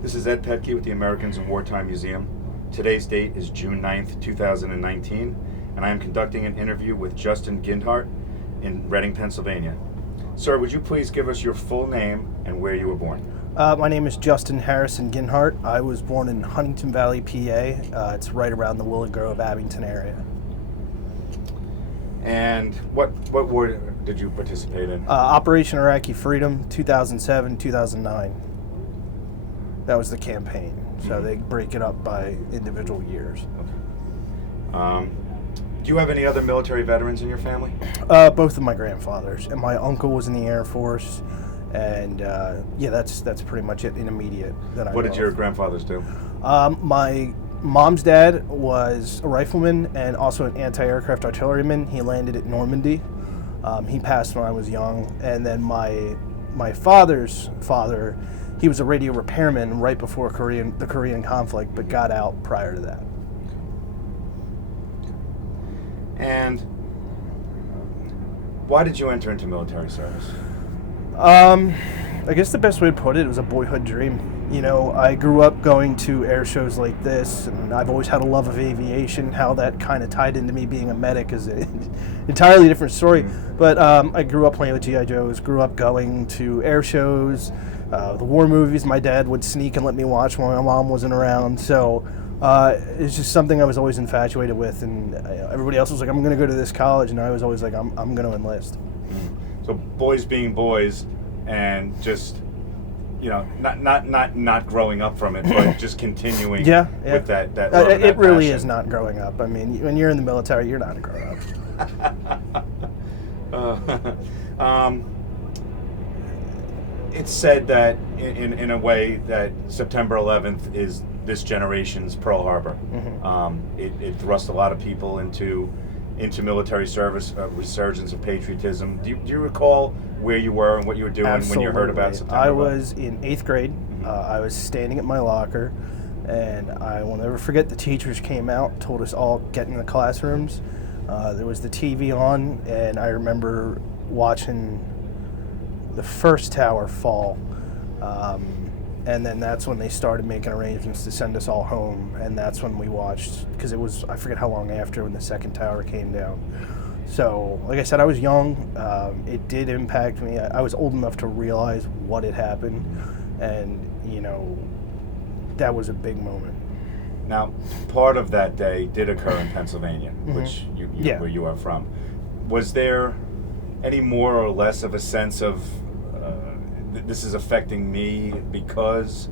This is Ed Petke with the Americans in Wartime Museum. Today's date is June 9th, 2019, and I am conducting an interview with Justin Gindhart in Reading, Pennsylvania. Sir, would you please give us your full name and where you were born? My name is Justin Harrison Gindhart. I was born in Huntington Valley, PA. It's right around the Willow Grove, Abington area. And what war did you participate in? Operation Iraqi Freedom, 2007, 2009. That was the campaign. So they break it up by individual years. Okay. Do you have any other military veterans in your family? Both of my grandfathers. And my uncle was in the Air Force. And that's pretty much it in immediate that I What know did your of. grandfathers do? My mom's dad was a rifleman and also an anti-aircraft artilleryman. He landed at Normandy. He passed when I was young. And then my father's father, he was a radio repairman right before the Korean conflict, but got out prior to that. And why did you enter into military service? I guess the best way to put it was a boyhood dream. You know, I grew up going to air shows like this, and I've always had a love of aviation. How that kind of tied into me being a medic is an entirely different story. But I grew up playing with G.I. Joes, grew up going to air shows, the war movies my dad would sneak and let me watch when my mom wasn't around. So it's just something I was always infatuated with, and everybody else was like, I'm going to go to this college, and I was always like, I'm going to enlist. So boys being boys, and just, you know, not growing up from it, but just continuing with that love and it that really passion. is not growing up. I mean, when you're in the military, you're not a grown up. It's said that in a way that September 11th is this generation's Pearl Harbor. It thrust a lot of people into military service, resurgence of patriotism. Do you recall where you were and what you were doing when you heard about September 11th? I was in 8th grade. I was standing at my locker, and I will never forget the teachers came out, told us all get in the classrooms. There was the TV on, and I remember watching the first tower fall. And then that's when they started making arrangements to send us all home, and that's when we watched, because it was, I forget how long after, when the second tower came down. So, like I said, I was young. It did impact me. I was old enough to realize what had happened, and, you know, that was a big moment. Now, part of that day did occur in Pennsylvania, which where you are from. Was there any more or less of a sense of this is affecting me because,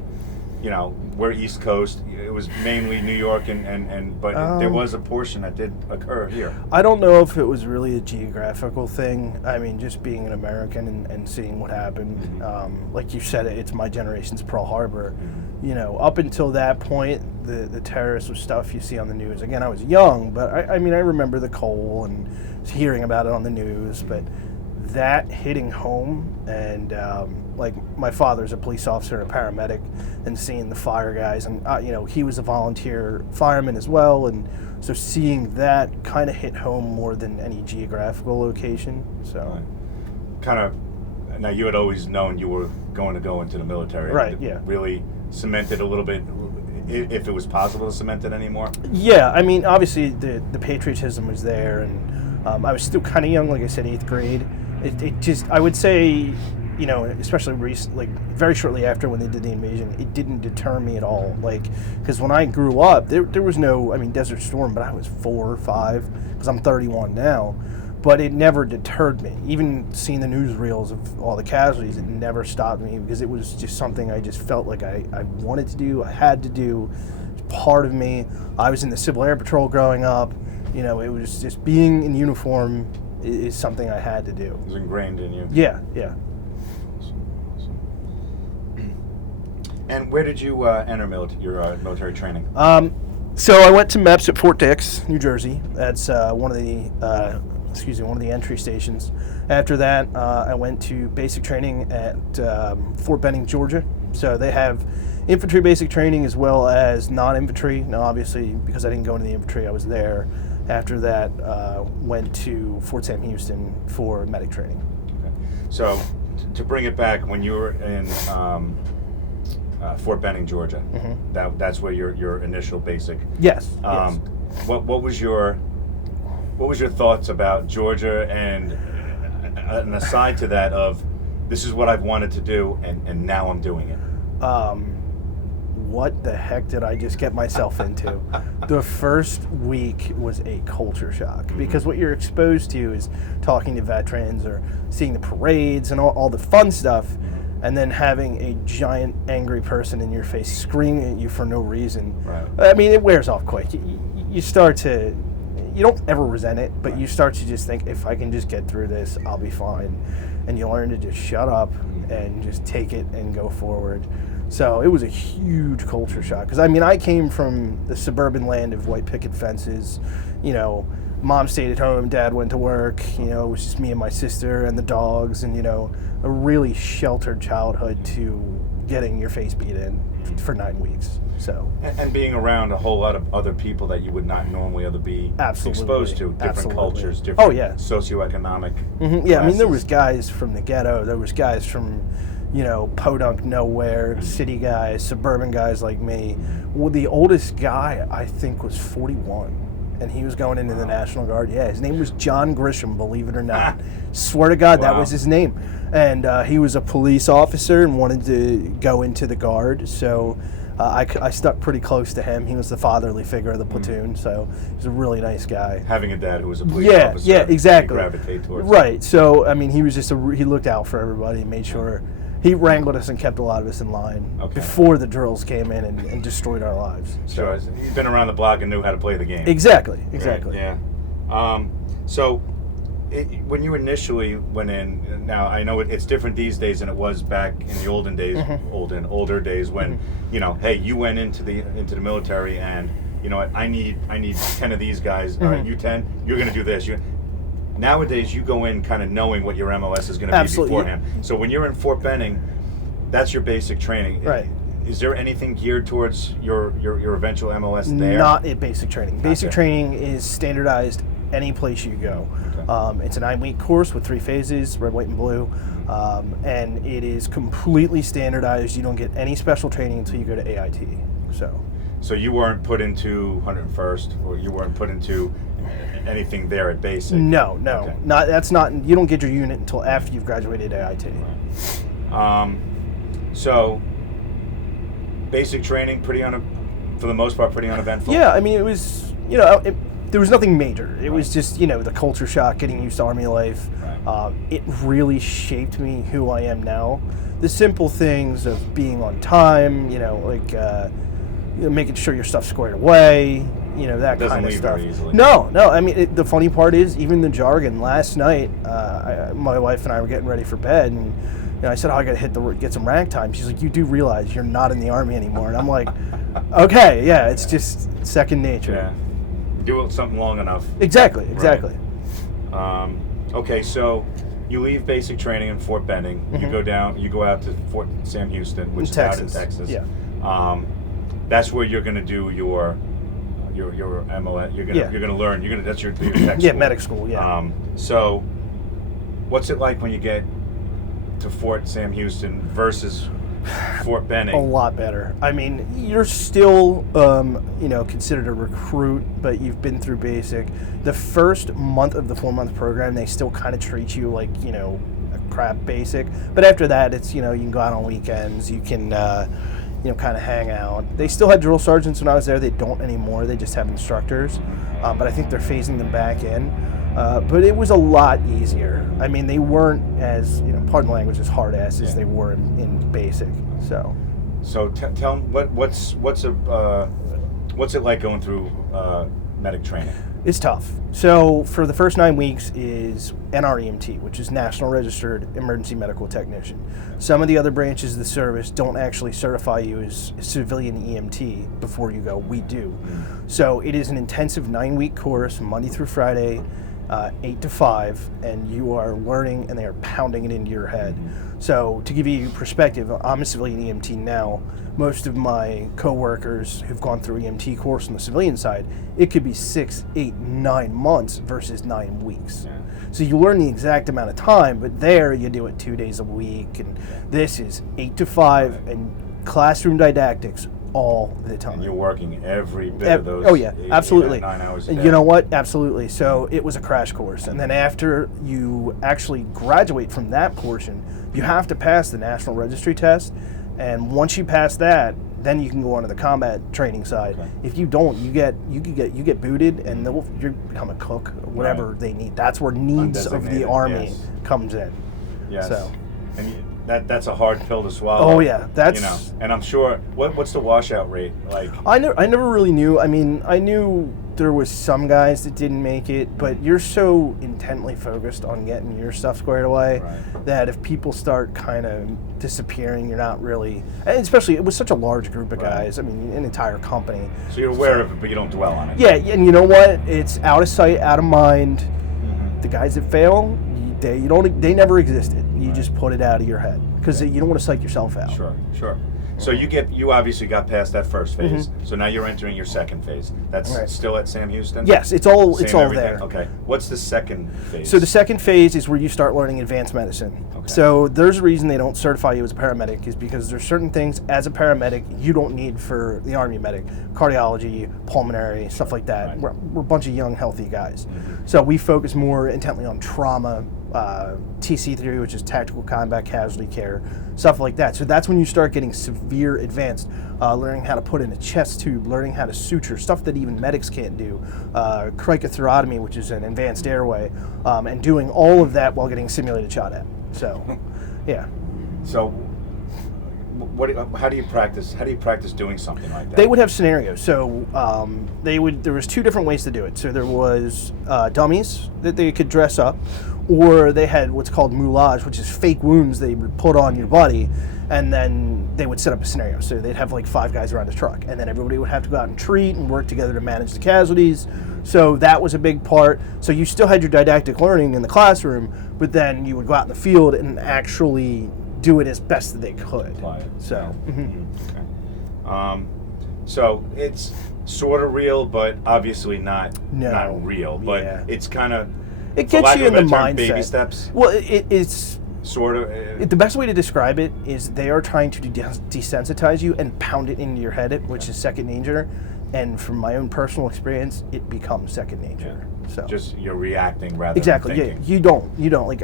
you know, we're East Coast. It was mainly New York, but there was a portion that did occur here. I don't know if it was really a geographical thing. I mean, just being an American and seeing what happened. Like you said, it's my generation's Pearl Harbor. You know, up until that point, the terrorists was stuff you see on the news. Again, I was young, but I mean, I remember the coal and hearing about it on the news, but that hitting home, and like my father's a police officer and a paramedic, and seeing the fire guys, and you know, he was a volunteer fireman as well, and so seeing that kind of hit home more than any geographical location. So kind of, now you had always known you were going to go into the military, right? Yeah, really cemented a little bit, if it was possible to cement it anymore. Yeah, I mean, obviously the patriotism was there, and I was still kind of young, like I said, 8th grade. It just, I would say, you know, especially like very shortly after when they did the invasion, it didn't deter me at all. Like, because when I grew up, there was no, I mean, Desert Storm, but I was 4 or 5, because I'm 31 now. But it never deterred me. Even seeing the newsreels of all the casualties, it never stopped me, because it was just something I just felt like I wanted to do, I had to do. It's part of me. I was in the Civil Air Patrol growing up. You know, it was just being in uniform is something I had to do. It was ingrained in you. Yeah. And where did you enter your military training? So I went to MEPS at Fort Dix, New Jersey. That's one of the entry stations. After that, I went to basic training at Fort Benning, Georgia. So they have infantry basic training as well as non-infantry. Now, obviously, because I didn't go into the infantry, I was there. After that, went to Fort Sam Houston for medic training. Okay. So, to bring it back, when you were in Fort Benning, Georgia. Mm-hmm. That's where your initial basic. Yes. What was your thoughts about Georgia, and an aside to that of, this is what I've wanted to do, and now I'm doing it. What the heck did I just get myself into? The first week was a culture shock, because what you're exposed to is talking to veterans or seeing the parades and all the fun stuff, and then having a giant angry person in your face screaming at you for no reason. Right. I mean, it wears off quick. You start to, you don't ever resent it, but you start to just think, if I can just get through this, I'll be fine. And you learn to just shut up and just take it and go forward. So it was a huge culture shock, because I mean, I came from the suburban land of white picket fences. You know, mom stayed at home, dad went to work. You know, it was just me and my sister and the dogs, and, you know, a really sheltered childhood to getting your face beat in for 9 weeks. So and being around a whole lot of other people that you would not normally be exposed to, different cultures, different socioeconomic classes. I mean, there was guys from the ghetto, there was guys from, you know, podunk nowhere, city guys, suburban guys like me. Well, the oldest guy, I think, was 41, and he was going into the National Guard. Yeah, his name was John Grisham, believe it or not. Swear to God, that was his name. And he was a police officer and wanted to go into the Guard, so I stuck pretty close to him. He was the fatherly figure of the platoon, so he was a really nice guy. Having a dad who was a police officer. Yeah, exactly. You gravitate towards right. So, I mean, he was just he looked out for everybody, made sure. He wrangled us and kept a lot of us in line before the drills came in and destroyed our lives. So he's been around the block and knew how to play the game. Exactly. Right, yeah. So when you initially went in, now I know it's different these days than it was back in the olden days, older days when, you know, hey, you went into the military and, you know what, I need 10 of these guys. All right, you 10, you're going to do this. Nowadays, you go in kind of knowing what your MOS is going to be beforehand. So when you're in Fort Benning, that's your basic training. Right. Is there anything geared towards your eventual MOS there? Not at basic training. Basic training is standardized any place you go. Okay. It's a 9-week course with 3 phases, red, white, and blue. And it is completely standardized. You don't get any special training until you go to AIT. So you weren't put into 101st, or you weren't put into anything there at basic? No. Okay. You don't get your unit until after you've graduated AIT. So basic training, for the most part, pretty uneventful? Yeah, I mean, it was, you know, there was nothing major. It was just, you know, the culture shock, getting used to Army life. Right. It really shaped me who I am now. The simple things of being on time, you know, like making sure your stuff's squared away, you know, that kind of stuff. Very easily. No. I mean, the funny part is, even the jargon. Last night, my wife and I were getting ready for bed, and you know, I said, "Oh, I got to get some rank time." She's like, "You do realize you're not in the Army anymore?" And I'm like, "Okay, yeah, it's just second nature." Yeah, do something long enough. Exactly. Right. Okay, so you leave basic training in Fort Benning. Mm-hmm. You go out to Fort Sam Houston, which is out in Texas. Yeah. That's where you're going to do your MOS. You're going to learn. That's your tech school. Medic school. Yeah. So, what's it like when you get to Fort Sam Houston versus Fort Benning? A lot better. I mean, you're still, considered a recruit, but you've been through basic. The first month of the 4-month program, they still kind of treat you like, you know, a crap basic. But after that, it's, you know, you can go out on weekends. You can, kind of hang out. They still had drill sergeants when I was there. They don't anymore. They just have instructors. But I think they're phasing them back in. But it was a lot easier. I mean, they weren't as, pardon the language, as hard ass as they were in basic. So tell them what's it like going through medic training? It's tough. So for the first 9 weeks is NREMT, which is National Registered Emergency Medical Technician. Some of the other branches of the service don't actually certify you as civilian EMT before you go. We do. So it is an intensive 9-week course, Monday through Friday, 8 to 5, and you are learning and they are pounding it into your head. So to give you perspective, I'm a civilian EMT now. Most of my coworkers who've gone through EMT course on the civilian side, it could be 6, 8, 9 months versus 9 weeks. Yeah. So you learn the exact amount of time, but there you do it 2 days a week, and this is 8 to 5, and classroom didactics all the time. And you're working every bit of those. Oh yeah, absolutely. 9 hours a day. You know what? Absolutely. So it was a crash course, and then after you actually graduate from that portion, you have to pass the National Registry Test, and once you pass that, then you can go on to the combat training side. Okay. If you don't, you get booted, and you become a cook, or whatever Right. they need. That's where needs of the Undesignated, Army yes. comes in. Yes. So. And that's a hard pill to swallow. Oh yeah, that's. You know, and I'm sure. What's the washout rate like? I never really knew. I mean, I knew there was some guys that didn't make it, but you're so intently focused on getting your stuff squared away that if people start kind of disappearing, you're not really. And especially, it was such a large group of guys. I mean, an entire company. So you're aware of it, but you don't dwell on it. Yeah, and you know what? It's out of sight, out of mind. The guys that fail, they never existed. You just put it out of your head because you don't want to psych yourself out. Sure. So you obviously got past that first phase. So now you're entering your second phase. That's still at Sam Houston? Yes, it's all everything? there. Okay. What's the second phase? So the second phase is where you start learning advanced medicine. Okay. So there's a reason they don't certify you as a paramedic is because there's certain things as a paramedic you don't need for the Army medic. Cardiology, pulmonary, stuff like that. Right. We're a bunch of young, healthy guys. So we focus more intently on trauma, TC3, which is tactical combat casualty care, stuff like that. So that's when you start getting severe advanced, learning how to put in a chest tube, learning how to suture, stuff that even medics can't do, cricothyrotomy, which is an advanced airway, and doing all of that while getting simulated shot at. So, yeah. So, how do you practice? How do you practice doing something like that? They would have scenarios. So there was two different ways to do it. So there was dummies that they could dress up, or they had what's called moulage, which is fake wounds they would put on your body, and then they would set up a scenario. So they'd have like 5 guys around a truck, and then everybody would have to go out and treat and work together to manage the casualties. So that was a big part. So you still had your didactic learning in the classroom, but then you would go out in the field and actually do it as best that they could. Apply it. So, Okay. So it's sort of real, but obviously not real. But it's kind of, it gets you in the mindset. Baby steps. Well, it's sort of. The best way to describe it is they are trying to desensitize you and pound it into your head, which is second nature. And from my own personal experience, it becomes second nature. So just you're reacting rather exactly. than thinking. Yeah, you don't like.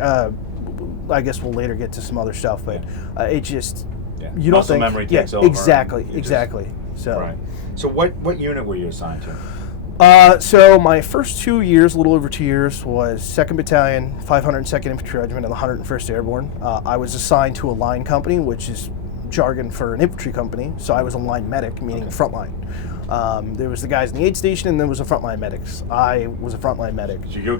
I guess we'll later get to some other stuff, but it just you don't Muscle think. memory takes over. Exactly. So right. So what unit were you assigned to? So my first 2 years, a little over 2 years, was 2nd Battalion, 502nd Infantry Regiment, and the 101st Airborne. I was assigned to a line company, which is jargon for an infantry company. So I was a line medic, meaning frontline. There was the guys in the aid station, and there was a frontline medics. I was a frontline medic. So you're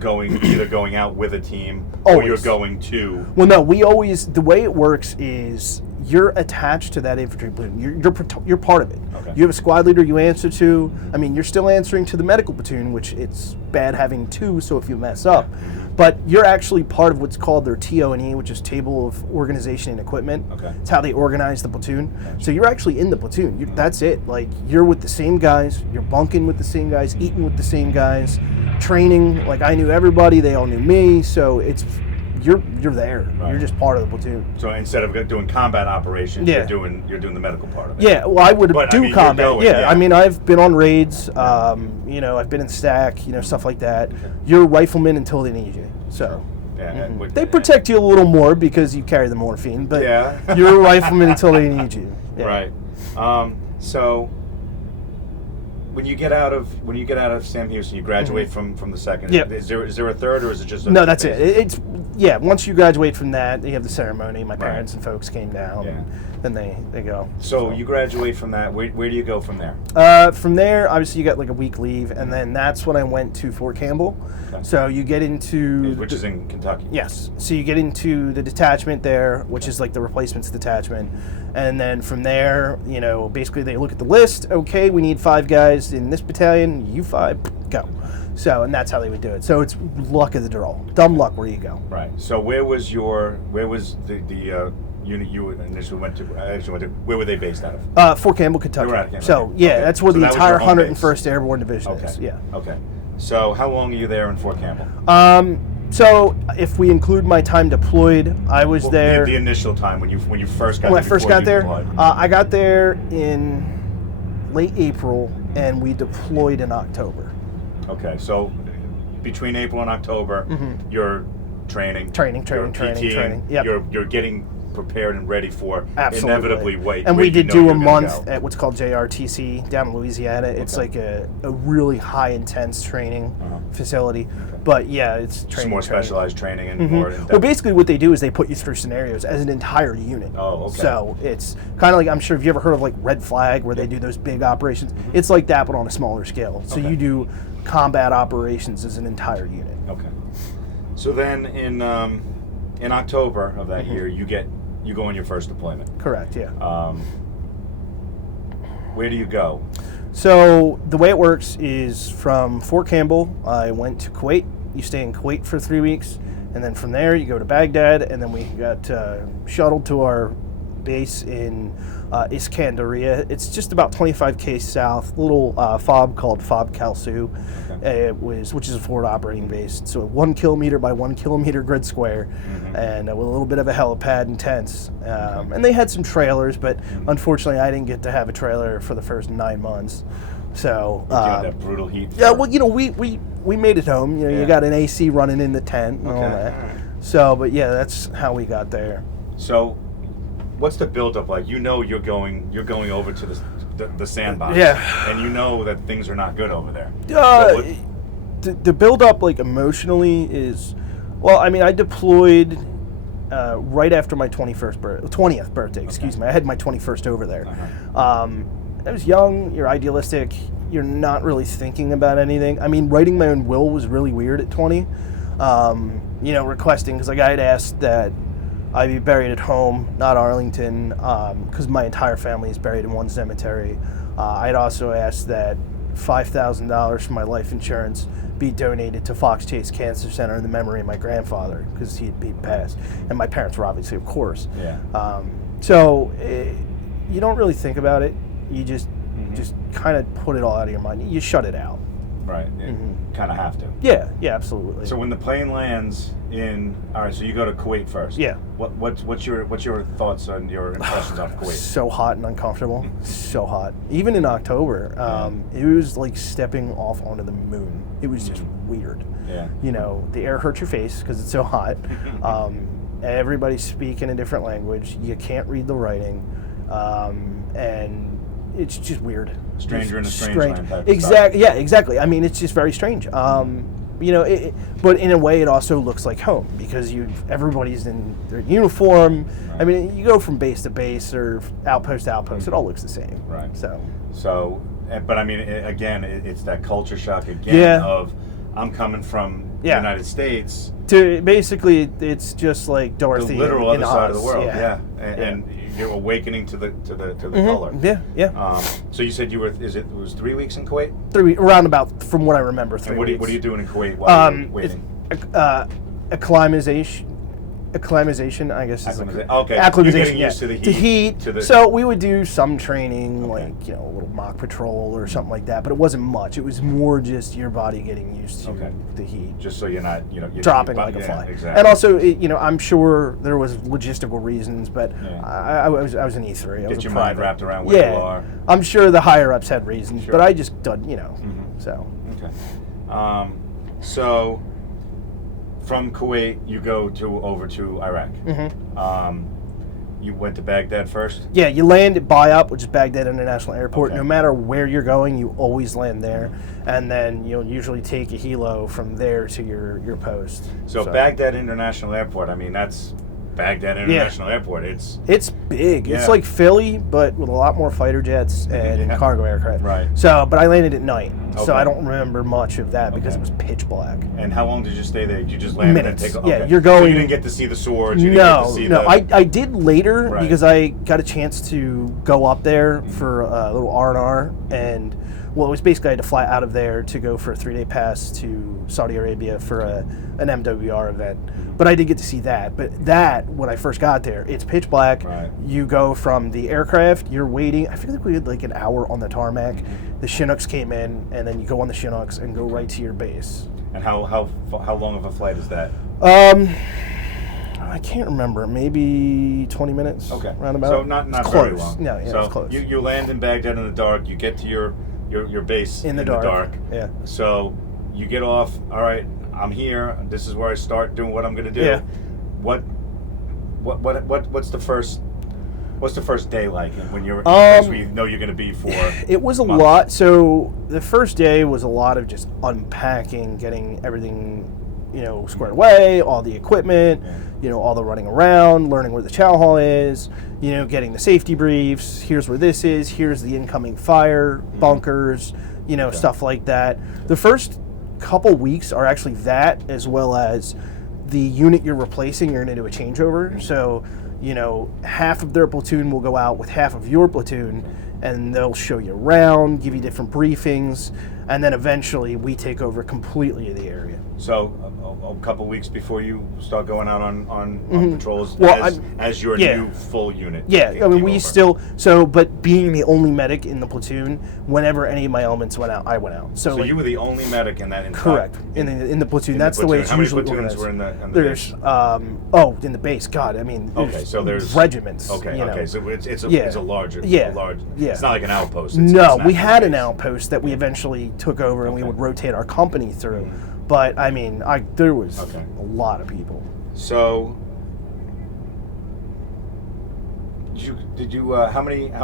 either going out with a team, Always. or you're going to. Well, no, the way it works is you're attached to that infantry platoon. You're part of it. Okay. You have a squad leader you answer to. I mean, you're still answering to the medical platoon, which it's bad having 2, so if you mess up. But you're actually part of what's called their TO&E, which is Table of Organization and Equipment. Okay. It's how they organize the platoon. So you're actually in the platoon. That's it. Like, you're with the same guys. You're bunking with the same guys, eating with the same guys, training. Like, I knew everybody. They all knew me. So you're there. Right. You're just part of the platoon. So instead of doing combat operations, you're doing the medical part of it. Yeah, well, I would do combat. Going, I mean, I've been on raids. I've been in stack. Stuff like that. You're rifleman until they need you. So they protect you a little more because you carry the morphine, but you're a rifleman until they need you. Yeah. Right. So when you get out of Sam Houston, you graduate from the second. Yep. Is there a third, or is it just no? That's it. It's once you graduate from that, you have the ceremony. My parents and folks came down. Yeah. And then they go. So you graduate from that. Where do you go from there? From there, obviously, you got like a week leave, and then that's when I went to Fort Campbell. Okay. So you get into which is in Kentucky. Yes. So you get into the detachment there, which is like the replacements detachment, and then from there, basically they look at the list. Okay, we need 5 guys in this battalion. You 5, go. So, and that's how they would do it. So it's luck of the draw, dumb luck where you go. Right. So where was the unit you initially went to? Where were they based out of? Fort Campbell, Kentucky. They were out of Campbell. So that's where the entire 101st Airborne Division is. Yeah. Okay. So how long are you there in Fort Campbell? So if we include my time deployed, I was there. The initial time when you first got there. When I first got there, deployed. I got there in late April, and we deployed in October. Okay, so between April and October, you're training. Yep. You're getting prepared and ready for inevitably wait. And we did do a month at what's called JRTC down in Louisiana. It's like a really high intense training facility. Okay. But yeah, it's training. Some more specialized training and more in-depth. Well, basically what they do is they put you through scenarios as an entire unit. Oh, okay. So it's kind of like, I'm sure, have you ever heard of like Red Flag, where they do those big operations? It's like that, but on a smaller scale. So you do combat operations as an entire unit. Okay. So then in October of that year, you go on your first deployment. Correct, yeah. Where do you go? So the way it works is from Fort Campbell, I went to Kuwait. You stay in Kuwait for 3 weeks, and then from there you go to Baghdad, and then we got shuttled to our base in Iskandariyah. It's just about 25K south, little FOB called FOB Kalsu, which is a forward operating base. So 1 kilometer by 1 kilometer grid square, and with a little bit of a helipad and tents. And they had some trailers, but unfortunately I didn't get to have a trailer for the first 9 months. So that brutal heat. Yeah, well, we made it home. You got an AC running in the tent and all that. So, but yeah, that's how we got there. So, what's the build-up like? You're going over to the sandbox. Yeah. And you know that things are not good over there. The build-up, like, emotionally is, well, I mean, I deployed right after my 20th birthday, excuse me. I had my 21st over there. I was young, you're idealistic, you're not really thinking about anything. I mean, writing my own will was really weird at 20. Requesting, because like I had asked that I be buried at home, not Arlington, because my entire family is buried in one cemetery. I'd also asked that $5,000 from my life insurance be donated to Fox Chase Cancer Center in the memory of my grandfather, because he'd passed. And my parents were obviously, of course. Yeah. You don't really think about it. You just kind of put it all out of your mind. You shut it out. Right. Kind of have to. Yeah, absolutely. So when the plane lands all right, so you go to Kuwait first. Yeah. What's your thoughts on your impressions of Kuwait? So hot and uncomfortable. So hot. Even in October, it was like stepping off onto the moon. It was just weird. Yeah. The air hurts your face because it's so hot. Everybody's speaking a different language. You can't read the writing, and it's just weird. Stranger in a strange land type Exactly. Yeah, exactly. I mean, it's just very strange. But in a way, it also looks like home because everybody's in their uniform. Right. I mean, you go from base to base or outpost to outpost. It all looks the same. Right. So, but I mean, again, it's that culture shock again of I'm coming from the United States. Basically, it's just like Dorothy. The literal other side of the world. Yeah. And you're awakening to the color. Yeah. So you said it was 3 weeks in Kuwait? 3 weeks, around about, from what I remember, 3 weeks. What are you doing in Kuwait while you're waiting? Acclimatization, I guess. Okay. Acclimatization, used to the heat. So we would do some training, like, a little mock patrol or something like that, but it wasn't much. It was more just your body getting used to the heat. Just so you're not, you're dropping like a fly. Exactly. And also, I'm sure there was logistical reasons, but I was an E3. Get your mind wrapped around where you are. I'm sure the higher ups had reasons, but I just done, so. Okay. So from Kuwait, you go over to Iraq. You went to Baghdad first? Yeah, you land at Bayat, which is Baghdad International Airport. Okay. No matter where you're going, you always land there. And then you'll usually take a helo from there to your post. So Baghdad International Airport, I mean, that's Baghdad International Airport. It's big. It's like Philly, but with a lot more fighter jets and cargo aircraft. Right. So, but I landed at night, so I don't remember much of that because it was pitch black. And how long did you stay there? You just landed Minutes. and take? Yeah, you're going. So you didn't get to see the swords. You didn't get to see I did later because I got a chance to go up there for a little R&R and. Well, it was basically I had to fly out of there to go for a 3-day pass to Saudi Arabia for an MWR event. But I did get to see that. But when I first got there, it's pitch black. Right. You go from the aircraft, you're waiting. I feel like we had like an hour on the tarmac. The Chinooks came in, and then you go on the Chinooks and go right to your base. And how long of a flight is that? I can't remember. Maybe 20 minutes. Okay. Roundabout. So not very long. No, yeah, so it's close. You land in Baghdad in the dark. You get to your base in the dark. Yeah. So you get off. All right, I'm here. This is where I start doing what I'm going to do. Yeah. What's the first day like when you're in a place where you know you're going to be for? It was a lot. So the first day was a lot of just unpacking, getting everything, squared away, all the equipment, all the running around, learning where the chow hall is, getting the safety briefs. Here's where this is. Here's the incoming fire bunkers, stuff like that. The first couple weeks are actually that, as well as the unit you're replacing. You're going to do a changeover. So, half of their platoon will go out with half of your platoon, and they'll show you around, give you different briefings, and then eventually we take over completely of the area. So a couple weeks before you start going out on patrols, as your new full unit. Yeah, I mean we still but being the only medic in the platoon, whenever any of my elements went out, I went out. So you were the only medic in that entire. Correct. In the platoon. That's the way it's usually organized. How many platoons were in the There's base? In the base. God, I mean. Okay, so there's regiments. Okay. So it's a larger. Yeah. Yeah. It's not like an outpost. We had an outpost that we eventually took over, and we would rotate our company through. But I mean, there was a lot of people. So, did you how many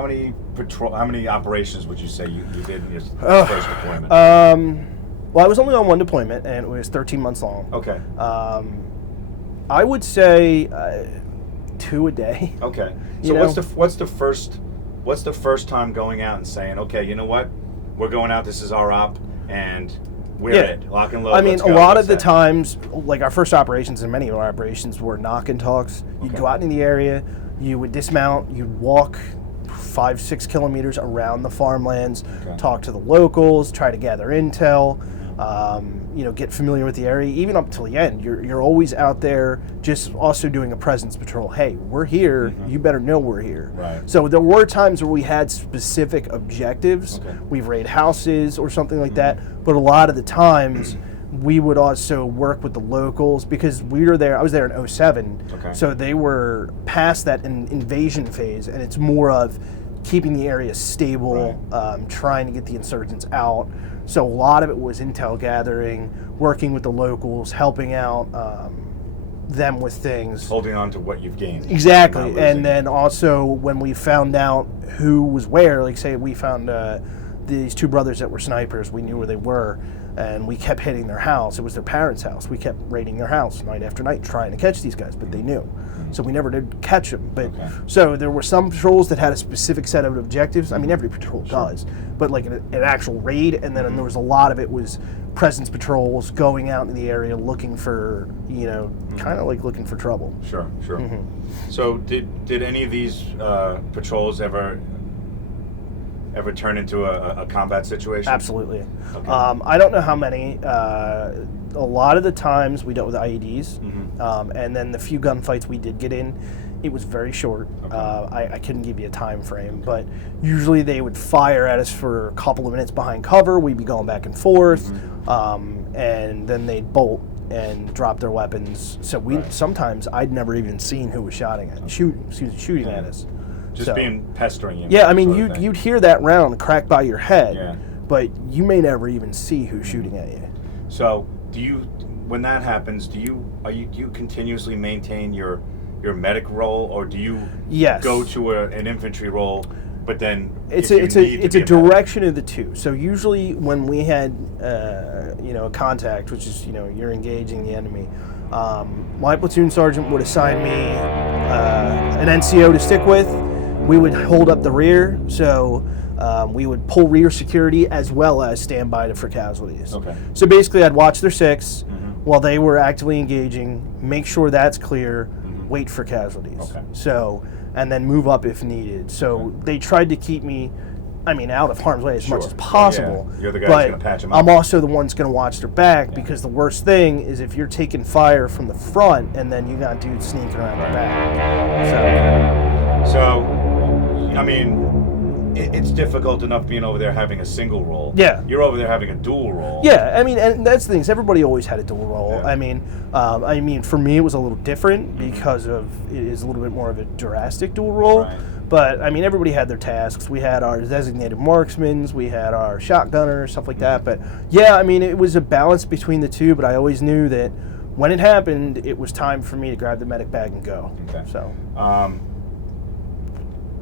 operations would you say you did in your first deployment? Well, I was only on one deployment, and it was 13 months long. Okay. I would say 2 a day. Okay. So what's the first time going out and saying, okay, you know what, we're going out. This is our op, and we're it. Lock and load. I mean, a lot of the times, like our first operations and many of our operations were knock and talks. You'd go out in the area, you would dismount, you'd walk 5-6 kilometers around the farmlands, talk to the locals, try to gather intel, get familiar with the area. Even up till the end, you're always out there, just also doing a presence patrol. Hey, we're here. You better know we're here. Right. So there were times where we had specific objectives. We've raided houses or something like that. But a lot of the times, we would also work with the locals because we were there. I was there in 2007. So they were past that invasion phase, and it's more of keeping the area stable, trying to get the insurgents out. So a lot of it was intel gathering, working with the locals, helping out them with things. Holding on to what you've gained. Exactly. And then also when we found out who was where, like say we found these two brothers that were snipers, we knew where they were, and we kept hitting their house. It was their parents' house. We kept raiding their house night after night trying to catch these guys, but they knew. So we never did catch them. But so there were some patrols that had a specific set of objectives. I mean, every patrol does, but like an actual raid. And then there was a lot of it was presence patrols, going out in the area looking for, kind of like looking for trouble. Sure. So did any of these patrols ever turn into a combat situation? Absolutely. I don't know how many. A lot of the times we dealt with IEDs, and then the few gunfights we did get in, it was very short. I couldn't give you a time frame, but usually they would fire at us for a couple of minutes behind cover. We'd be going back and forth, and then they'd bolt and drop their weapons. So sometimes I'd never even seen who was shooting at us. Just being pestering you. Yeah, I mean, you'd hear that round crack by your head, but you may never even see who's shooting at you. So, when that happens, do you continuously maintain your medic role, or do you go to an infantry role? But then it's a direction of the two. So usually when we had a contact, which is you're engaging the enemy, my platoon sergeant would assign me an NCO to stick with. We would hold up the rear, so we would pull rear security as well as stand by for casualties. So basically, I'd watch their six while they were actively engaging, make sure that's clear, wait for casualties. So, and then move up if needed. So they tried to keep me, out of harm's way as much as possible. You're the guy who's going to patch them up. I'm also the one that's going to watch their back, because the worst thing is if you're taking fire from the front and then you got dudes sneaking around the back. So, it's difficult enough being over there having a single role. Yeah. You're over there having a dual role. Yeah, I mean, and that's the thing. Everybody always had a dual role. Yeah. I mean, for me, it was a little different because it is a little bit more of a drastic dual role. Right. But I mean, everybody had their tasks. We had our designated marksmen, we had our shotgunners, stuff like that. But yeah, I mean, it was a balance between the two. But I always knew that when it happened, it was time for me to grab the medic bag and go. Okay. So.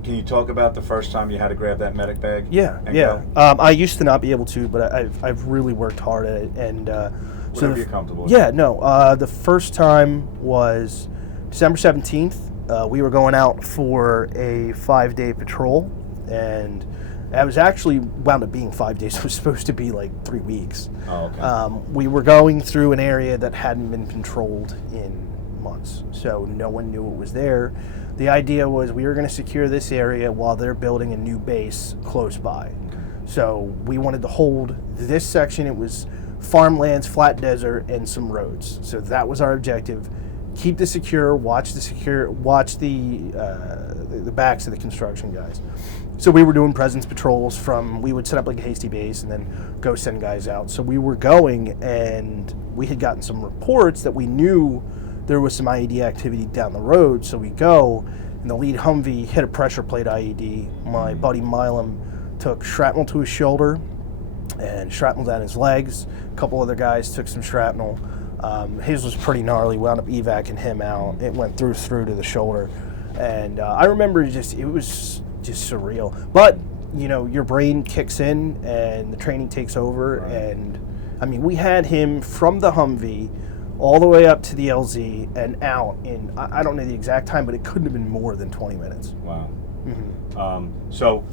Can you talk about the first time you had to grab that medic bag? Yeah, yeah. I used to not be able to, but I've really worked hard at it. And whatever you're comfortable with. Yeah, no. The first time was December 17th. We were going out for a 5-day patrol, and it was actually wound up being 5 days. It was supposed to be like 3 weeks. Oh, okay. We were going through an area that hadn't been patrolled in months, so no one knew it was there. The idea was we were going to secure this area while they're building a new base close by. So we wanted to hold this section. It was farmlands, flat desert, and some roads. So that was our objective. Keep the secure, watch the backs of the construction guys. So we were doing presence patrols we would set up like a hasty base and then go send guys out. So we were going, and we had gotten some reports that we knew there was some IED activity down the road. So we go, and the lead Humvee hit a pressure plate IED. My buddy Milam took shrapnel to his shoulder and shrapnel down his legs. A couple other guys took some shrapnel. His was pretty gnarly. Wound up evacing him out. It went through to the shoulder, and I remember it was just surreal. But you know, your brain kicks in, and the training takes over. Right. And I mean, we had him from the Humvee all the way up to the LZ and out in I don't know the exact time, but it couldn't have been more than 20 minutes. Wow. Mm-hmm. So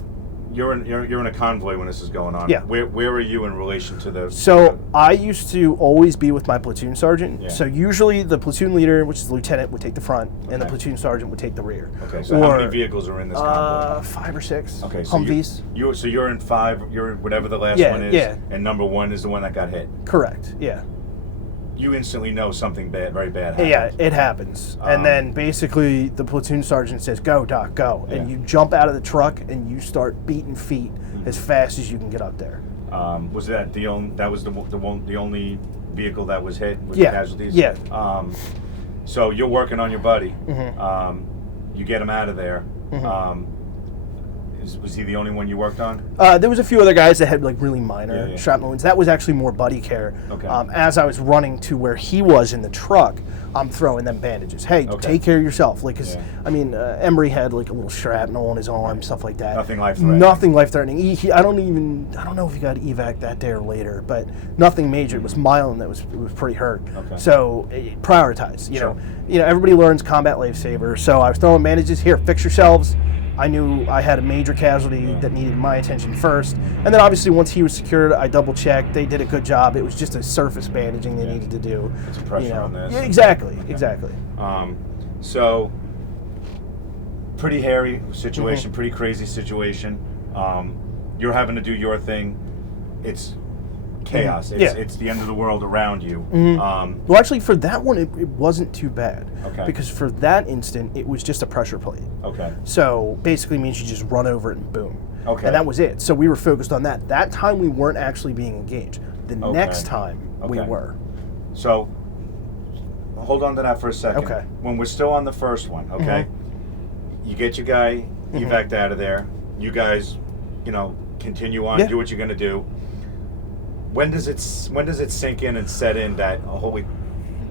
you're in a convoy when this is going on. Yeah. Where are you in relation to the? So I used to always be with my platoon sergeant. Yeah. So usually the platoon leader, which is the lieutenant, would take the front, and the Okay. platoon sergeant would take the rear. Okay. So how many vehicles are in this convoy? 5 or 6. Okay. So Humvees. you're in 5. You're whatever the last Yeah, one is. yeah. And number 1 is the one that got hit. Correct. Yeah. You instantly know something bad, very bad happened. Yeah, it happens. And then basically the platoon sergeant says, "Go, Doc, go." Yeah. And you jump out of the truck and you start beating feet as fast as you can get up there. Was that the only vehicle that was hit with Yeah, casualties? yeah. So you're working on your buddy. Mm-hmm. You get him out of there. Mm-hmm. Was he the only one you worked on? There was a few other guys that had like really minor Yeah. shrapnel wounds. That was actually more buddy care. Okay. As I was running to where he was in the truck, I'm throwing them bandages. Hey, Okay. take care of yourself. Like, 'cause, Yeah. I mean, Embry had like a little shrapnel on his arm, stuff like that. Nothing life-threatening. Nothing life-threatening. I don't know if he got evac that day or later, but nothing major. It was Milam that was pretty hurt. Okay. So prioritize. You Sure. know, everybody learns combat lifesaver. So I was throwing bandages. Here, fix yourselves. I knew I had a major casualty that needed my attention first. And then obviously once he was secured, I double checked. They did a good job. It was just a surface bandaging they needed to do. It's pressure on this. Yeah, exactly, exactly. So pretty hairy situation, pretty crazy situation. You're having to do your thing. It's chaos. It's the end of the world around you. Well, actually, for that one, it wasn't too bad. Okay. Because for that instant, it was just a pressure plate. Okay. So basically means you just run over it and boom. Okay. And that was it. So we were focused on that. That time we weren't actually being engaged. The next time we Okay. were. So hold on to that for a second. Okay. When we're still on the first one, okay? You get your guy evac'd out of there. You guys, continue on, do what you're gonna do. When does it sink in and set in that holy?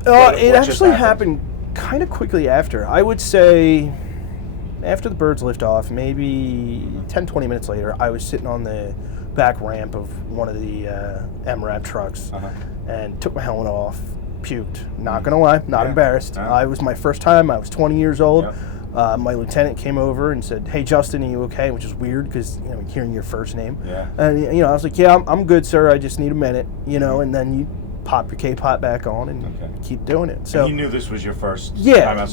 It actually happened kind of quickly after. I would say after the birds lift off, maybe 10, 20 minutes later, I was sitting on the back ramp of one of the MRAP trucks and took my helmet off, puked. Not gonna lie, not embarrassed. It was my first time. I was 20 years old. Yep. My lieutenant came over and said, "Hey, Justin, are you okay?" Which is weird because hearing your first name. Yeah. And I was like, "Yeah, I'm good, sir. I just need a minute." And then you pop your K-pot back on and keep doing it. So and you knew this was your first time out.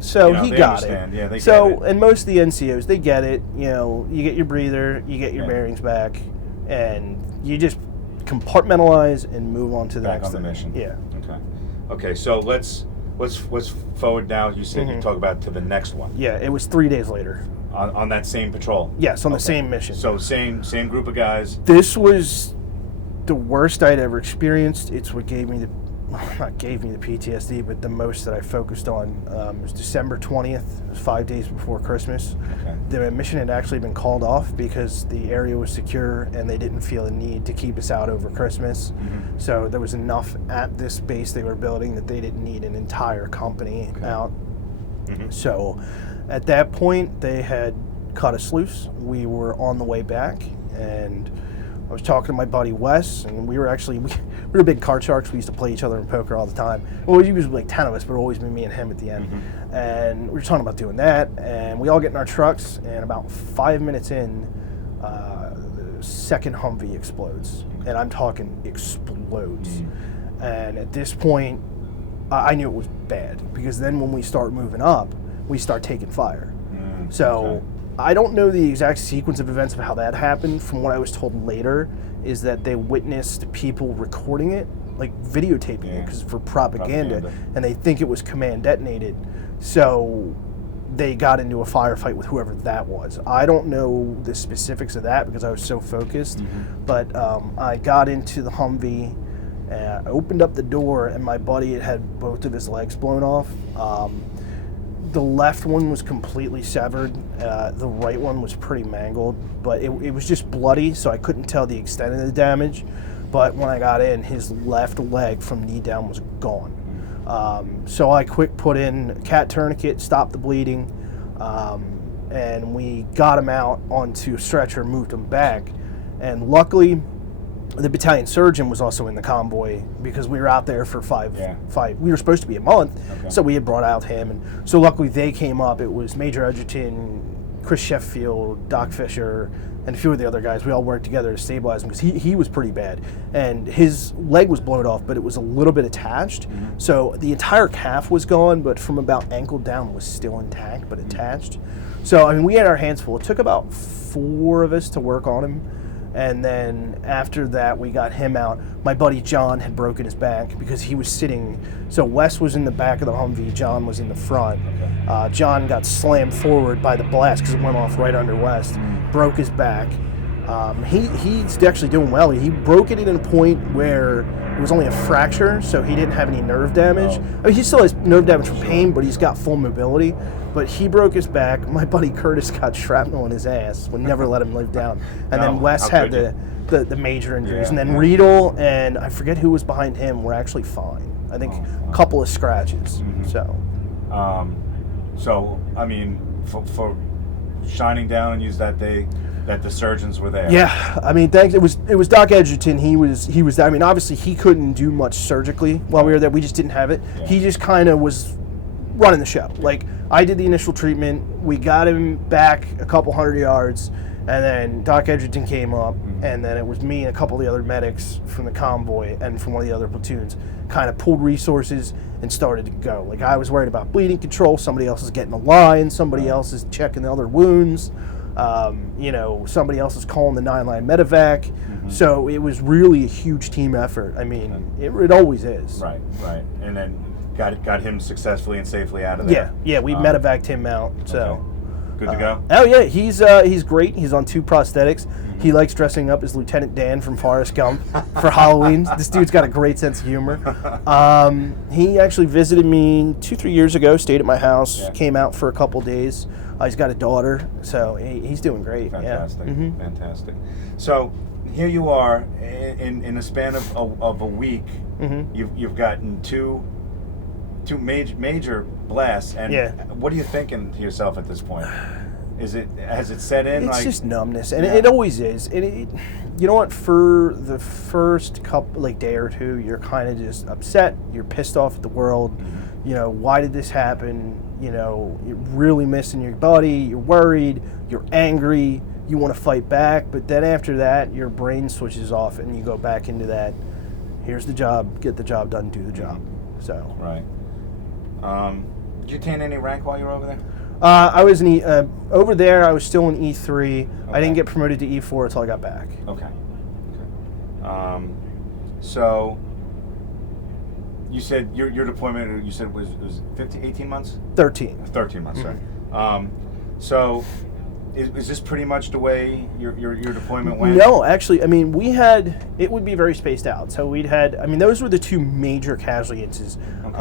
So he they got understand. it. Yeah, they so get it. and most of the NCOs, they get it. You get your breather, you get your bearings back, and you just compartmentalize and move on to the Back next on the thing. mission. Yeah. Okay. So let's forward now. You said you talk about to the next one. Yeah, it was 3 days later. On that same patrol? Yes, on the same mission. So same group of guys? This was the worst I'd ever experienced. It's what gave me the PTSD, but the most that I focused on. It was December 20th, it was 5 days before Christmas. Okay. The mission had actually been called off because the area was secure and they didn't feel the need to keep us out over Christmas. Mm-hmm. So there was enough at this base they were building that they didn't need an entire company out. Mm-hmm. So at that point, they had cut us loose. We were on the way back, and I was talking to my buddy Wes, and we were big card sharks. We used to play each other in poker all the time. Well, it was like 10 of us, but always been me and him at the end. Mm-hmm. And we were talking about doing that, and we all get in our trucks, and about 5 minutes in, the second Humvee explodes. And I'm talking explodes. Mm-hmm. And at this point, I knew it was bad, because then when we start moving up, we start taking fire. So I don't know the exact sequence of events of how that happened. From what I was told later is that they witnessed people recording it, like videotaping it, because for propaganda, and they think it was command detonated. So they got into a firefight with whoever that was. I don't know the specifics of that because I was so focused, but I got into the Humvee, I opened up the door, and my buddy had both of his legs blown off. The left one was completely severed. The right one was pretty mangled, but it was just bloody, so I couldn't tell the extent of the damage. But when I got in, his left leg from knee down was gone. So I quick put in a cat tourniquet, stopped the bleeding, and we got him out onto a stretcher, moved him back. And luckily, the battalion surgeon was also in the convoy because we were out there for five. We were supposed to be a month, so we had brought out him, and so luckily they came up. It was Major Edgerton, Chris Sheffield, Doc Fisher, and a few of the other guys. We all worked together to stabilize him because he was pretty bad, and his leg was blown off, but it was a little bit attached. So the entire calf was gone, but from about ankle down was still intact but attached. So I mean, we had our hands full. It took about 4 of us to work on him. And then after that, we got him out. My buddy John had broken his back because he was sitting. So Wes was in the back of the Humvee. John was in the front. John got slammed forward by the blast because it went off right under Wes. Broke his back. He's actually doing well. He broke it at a point where it was only a fracture, so he didn't have any nerve damage. I mean, he still has nerve damage from pain, but he's got full mobility. But he broke his back. My buddy Curtis got shrapnel in his ass. Would never let him live down. And then Wes had the major injuries. And then Riedel and I forget who was behind him were actually fine. I think a couple of scratches. So I mean, for shining down on you that day, that the surgeons were there. Yeah, I mean, thanks. It was Doc Edgerton. He was. I mean, obviously he couldn't do much surgically while we were there. We just didn't have it. Yeah. He just kind of was running the show. Like, I did the initial treatment. We got him back a couple 100 yards, and then Doc Edgerton came up, and then it was me and a couple of the other medics from the convoy and from one of the other platoons kind of pulled resources and started to go. Like, I was worried about bleeding control. Somebody else is getting a line. Somebody else is checking the other wounds. Somebody else is calling the 9-line medevac. So it was really a huge team effort. I mean, it always is. Right. And then got him successfully and safely out of there. Yeah, we medevaced him out. So good to go. Oh yeah, he's great. He's on 2 prosthetics. He likes dressing up as Lieutenant Dan from Forrest Gump for Halloween. This dude's got a great sense of humor. He actually visited me 2-3 years ago. Stayed at my house. Came out for a couple days. He's got a daughter, so he's doing great. Fantastic, fantastic. So here you are in a span of a week. You've gotten two major blasts, and what are you thinking to yourself at this point? Has it set in? It's just numbness, and it always is. And you know what? For the first couple day or two, you're kind of just upset. You're pissed off at the world. You know, why did this happen? You know, you're really missing your buddy. You're worried. You're angry. You want to fight back, but then after that, your brain switches off, and you go back into that. Here's the job. Get the job done. Do the job. So right. Did you attain any rank while you were over there? I was over there. I was still in E3. I didn't get promoted to E4 until I got back. Okay. So you said your deployment. You said was 18 months. 13. 13 months. Sorry. So is this pretty much the way your deployment went? No, actually, I mean, it would be very spaced out. So those were the two major casualty incidents. Okay.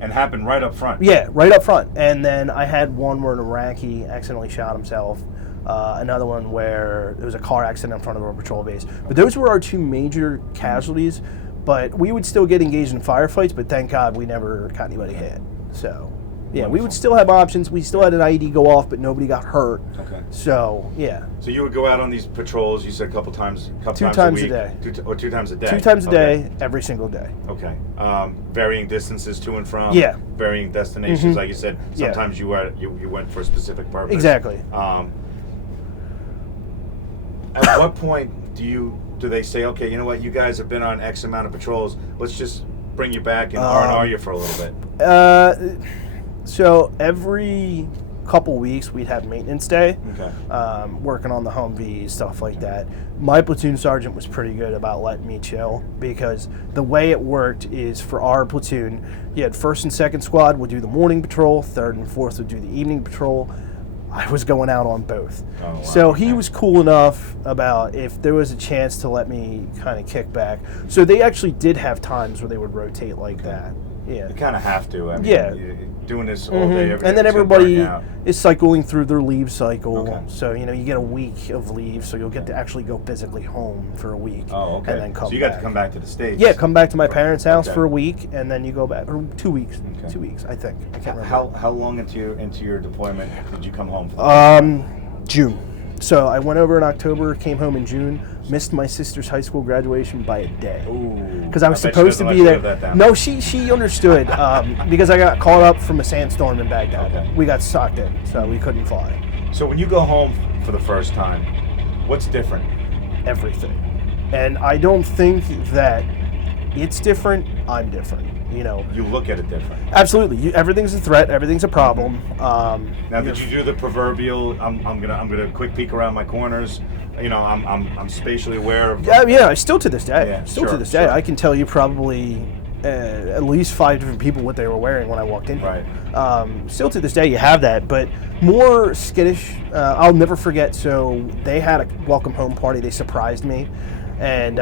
And happened right up front. Yeah, right up front. And then I had one where an Iraqi accidentally shot himself. Another one where there was a car accident in front of a patrol base. But those were our two major casualties. But we would still get engaged in firefights, but thank God we never got anybody hit. So, yeah, we would still have options. We still had an IED go off, but nobody got hurt. Okay. So, yeah. So you would go out on these patrols, you said a couple times a week? 2 times a day. 2 times a day? 2 times a day, every single day. Okay. Varying distances to and from? Yeah. Varying destinations, like you said. Sometimes you went for a specific purpose. Exactly. At what point do they say, okay, you know what, you guys have been on X amount of patrols, let's just bring you back and R&R you for a little bit? So every couple weeks we'd have maintenance day, working on the Humvees, stuff like that. My platoon sergeant was pretty good about letting me chill, because the way it worked is, for our platoon, you had 1st and 2nd squad would do the morning patrol, 3rd and 4th would do the evening patrol. I was going out on both. Oh, wow. So he was cool enough about if there was a chance to let me kind of kick back. So they actually did have times where they would rotate like that. Yeah. You kind of have to. I mean, doing this all day, every day. And then everybody is cycling through their leave cycle. Okay. So, you get a week of leave, so you'll get to actually go physically come for a week. Oh, okay. And then come back. So you got to come back to the States? Yeah, come back to my parents' house for a week, and then you go back, or 2 weeks. Okay. 2 weeks, I think. I can't remember. How long into your deployment did you come home from? June. So I went over in October, came home in June, missed my sister's high school graduation by a day. Because I was supposed to be there. No, she understood, because I got caught up from a sandstorm in Baghdad. Okay. We got sucked in, so we couldn't fly. So when you go home for the first time, what's different? Everything. And I don't think that it's different, I'm different. You look at it different. Absolutely. Everything's a threat. Everything's a problem. Now, did you do the proverbial? I'm gonna quick peek around my corners. I'm spatially aware of. Yeah. Still to this day. Yeah, to this day, I can tell you probably at least 5 different people what they were wearing when I walked in here. Right. Still to this day, you have that, but more skittish. I'll never forget. So they had a welcome home party. They surprised me. And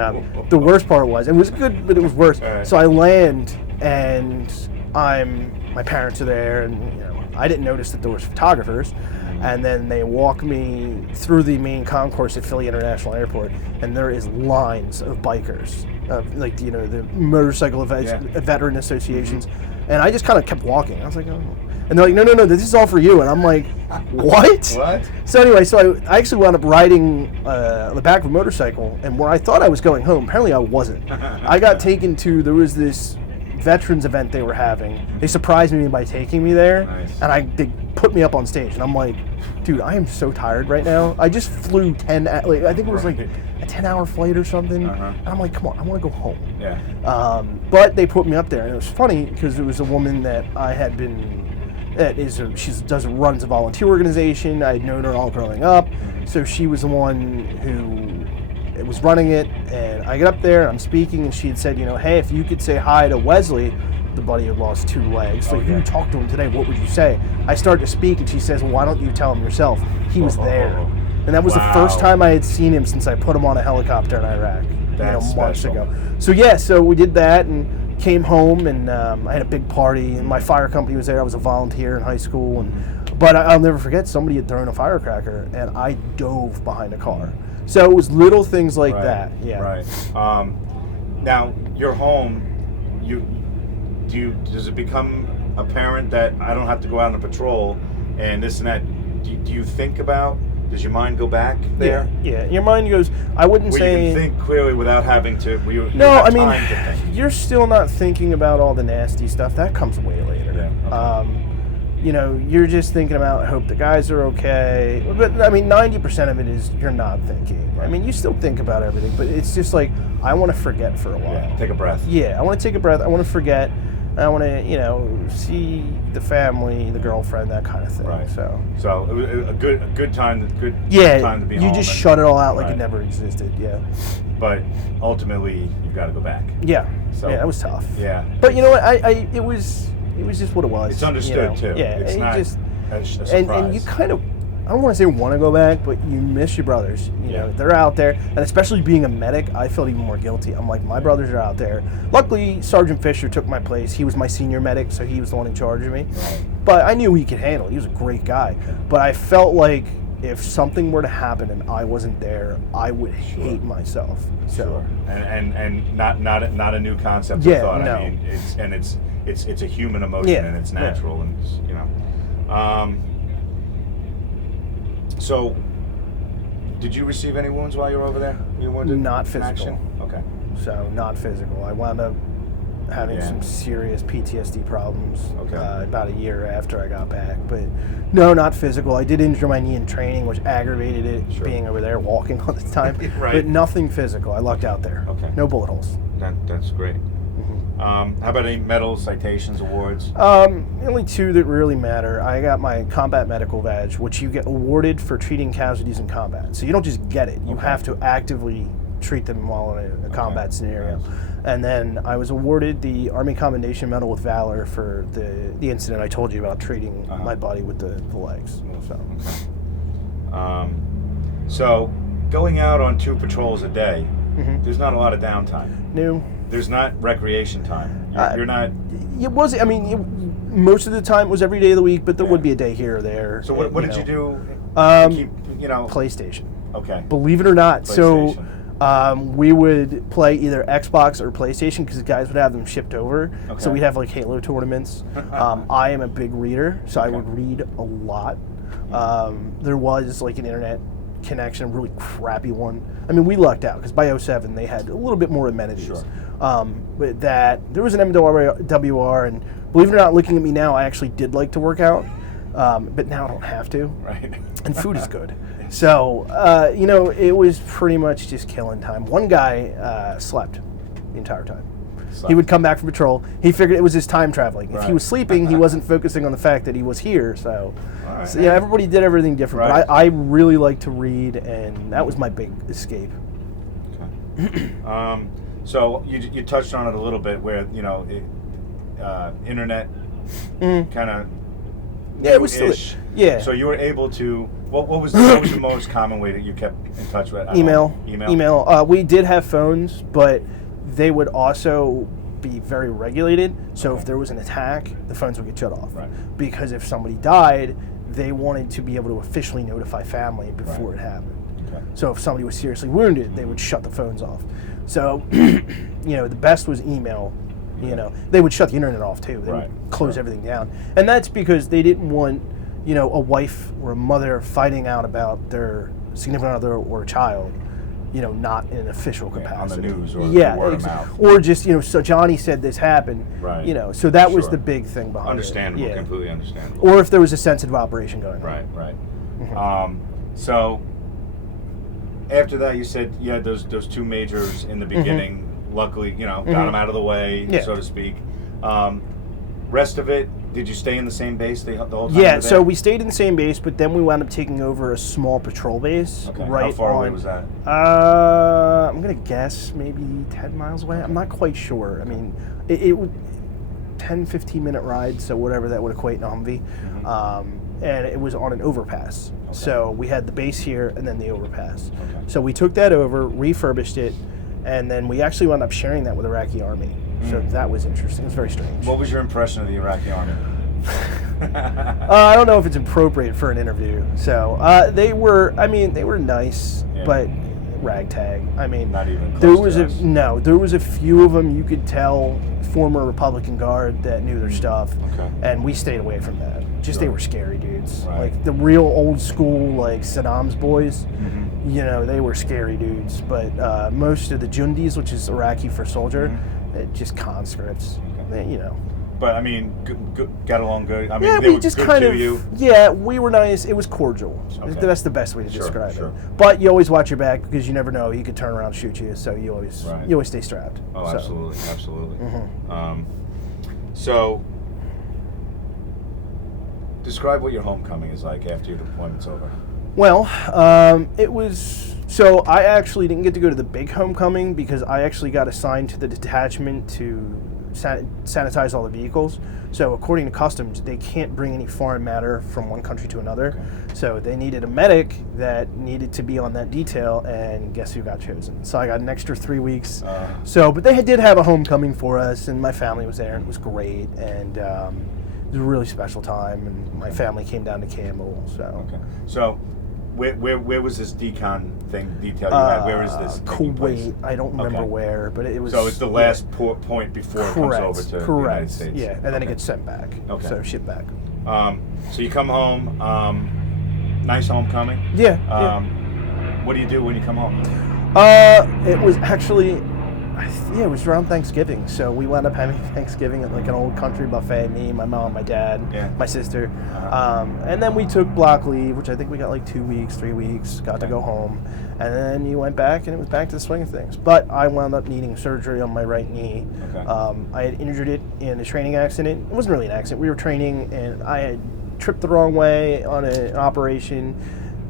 the worst part was, it was good, but it was worse. Right. So I land, and my parents are there, and I didn't notice that there was photographers. And then they walk me through the main concourse at Philly International Airport, and there is lines of bikers, the motorcycle veteran associations. And I just kind of kept walking. I was like, oh. And they're like, no, this is all for you. And I'm like, what? What? So anyway, I actually wound up riding the back of a motorcycle, and where I thought I was going home, apparently I wasn't. I got taken to, there was this veterans event they were having. They surprised me by taking me there, nice. And they put me up on stage, and I'm like, dude, I am so tired right now. I just flew I think it was like a 10-hour flight or something, and I'm like, come on, I want to go home. Yeah. But they put me up there, and it was funny because it was a woman that I had been. She runs a volunteer organization. I had known her all growing up, so she was the one who was running it. And I get up there, and I'm speaking, and she had said, hey, if you could say hi to Wesley, the buddy who lost 2 legs. So if you talked to him today, what would you say? I started to speak, and she says, well, why don't you tell him yourself? He was there. And that was the first time I had seen him since I put him on a helicopter in Iraq, months ago. So we did that, and came home, and I had a big party, and my fire company was there. I was a volunteer in high school, but I'll never forget, somebody had thrown a firecracker, and I dove behind a car. So it was little things like that. Yeah. Right. Now you're home. Does it become apparent that I don't have to go out on a patrol and this and that? Do you think about? Does your mind go back there? Yeah. Your mind goes. I wouldn't say. You can think clearly without having to. You're still not thinking about all the nasty stuff. That comes way later. Yeah. Okay. You're just thinking about, I hope the guys are okay. But 90% of it is you're not thinking. I mean, you still think about everything, but it's just like, I want to forget for a while. Yeah. Take a breath. Yeah. I want to take a breath. I want to forget. I want to, see the family, the girlfriend, that kind of thing. Right. So it was a good time. Time to be home. You just shut it all out like it never existed. Yeah. But ultimately, you've got to go back. Yeah. So it was tough. Yeah. But you know what? It was just what it was. It's understood too. Yeah. It's not a surprise. And you kind of, I don't want to say want to go back, but you miss your brothers. You know, they're out there, and especially being a medic, I felt even more guilty. I'm like, my brothers are out there. Luckily, Sergeant Fisher took my place. He was my senior medic, so he was the one in charge of me. Right. But I knew he could handle it. He was a great guy. But I felt like if something were to happen and I wasn't there, I would hate myself. So. Sure. And not a new concept of thought. No. I mean, it's a human emotion and it's natural and it's, you know. So, did you receive any wounds while you were over there? You wounded? Not physical. Action? Okay. So, not physical. I wound up having some serious PTSD problems about a year after I got back. But no, not physical. I did injure my knee in training, which aggravated it, being over there, walking all the time. Right. But nothing physical. I lucked out there. Okay. No bullet holes. That's great. How about any medals, citations, awards? The only two that really matter. I got my combat medical badge, which you get awarded for treating casualties in combat. So you don't just get it. You have to actively treat them while in a combat scenario. Nice. And then I was awarded the Army Commendation Medal with Valor for the incident I told you about, treating my buddy with the legs. So going out on 2 patrols a day, there's not a lot of downtime. No. There's not recreation time. You're not... It was, I mean, most of the time it was every day of the week, but there would be a day here or there. So what did you do to keep, PlayStation. Okay. Believe it or not. So we would play either Xbox or PlayStation because the guys would have them shipped over. Okay. So we'd have like Halo tournaments. I am a big reader, so I would read a lot. There was like an internet connection, a really crappy one. I mean, we lucked out because by 07 they had a little bit more amenities. Sure. But that there was an MWR, and believe it or not, looking at me now, I actually did like to work out, but now I don't have to. Right. And food is good. So, it was pretty much just killing time. One guy slept the entire time. He would come back from patrol. He figured it was his time traveling. If he was sleeping, he wasn't focusing on the fact that he was here. So, everybody did everything different. Right. But I really like to read, and that was my big escape. Okay. So you touched on it a little bit, where internet kind of. Yeah, it was still. Yeah. So you were able to. What was the most common way that you kept in touch with? Email. We did have phones, but they would also be very regulated. So if there was an attack, the phones would get shut off. Right. Because if somebody died, they wanted to be able to officially notify family before it happened. Okay. So if somebody was seriously wounded, they would shut the phones off. So, the best was email. They would shut the internet off too. They would close everything down. And that's because they didn't want, a wife or a mother fighting out about their significant other or a child, not in an official capacity. On the news or word of mouth. Or just, so Johnny said this happened. Right. So that was the big thing behind Understandable, it. completely understandable. Or if there was a sensitive operation going on. Right. So after that, you said you had those 2 majors in the beginning. Luckily, got them out of the way, so to speak. Rest of it, did you stay in the same base the whole time? Yeah, so we stayed in the same base, but then we wound up taking over a small patrol base. Okay. How far away was that? I'm going to guess maybe 10 miles away. I'm not quite sure. I mean, it would 10, 15-minute ride, so whatever that would equate in a Humvee. And it was on an overpass. Okay. So we had the base here and then the overpass. Okay. So we took that over, refurbished it, and then we actually wound up sharing that with the Iraqi Army. So that was interesting. It was very strange. What was your impression of the Iraqi Army? I don't know if it's appropriate for an interview. So they were nice, but ragtag. I mean, not even close there was a few of them you could tell, former Republican Guard that knew their stuff, and we stayed away from that. Just they were scary dudes, like the real old school, like Saddam's boys. They were scary dudes. But most of the Jundis, which is Iraqi for soldier, just conscripts. But I mean, got along good. I mean, yeah, they we were just good kind to of. you. Yeah, we were nice. It was cordial. Okay. That's the best way to describe it. But you always watch your back because you never know. He could turn around and shoot you. So you always stay strapped. Oh, absolutely. So, describe what your homecoming is like after your deployment's over. Well, it was. So I actually didn't get to go to the big homecoming because I actually got assigned to the detachment to sanitize all the vehicles. So according to customs, they can't bring any foreign matter from one country to another. Okay. So they needed a medic that needed to be on that detail, and guess who got chosen? So I got an extra 3 weeks. But they did have a homecoming for us, and my family was there, and it was great, and it was a really special time, and my family came down to Campbell. So where was this decon detail you had? Where is this taking place? Kuwait. I don't remember where, but it was. So it's the last point before it comes over to the United States. Yeah, and then it gets sent back. Okay. So shipped back. So you come home. Nice homecoming. Yeah. What do you do when you come home? It was actually. It was around Thanksgiving, so we wound up having Thanksgiving at like an old country buffet. Me, my mom, my dad, my sister, and then we took block leave, which I think we got like 2 weeks, 3 weeks. Got to go home, and then you went back, and it was back to the swing of things. But I wound up needing surgery on my right knee. I had injured it in a training accident. It wasn't really an accident. We were training, and I had tripped the wrong way on an operation.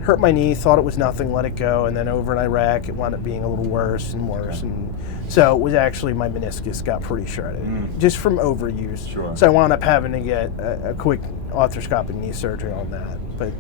Hurt my knee, thought it was nothing, let it go, and then over in Iraq, it wound up being a little worse and worse. And so it was actually my meniscus got pretty shredded just from overuse. Sure. So I wound up having to get a quick arthroscopic knee surgery on that. But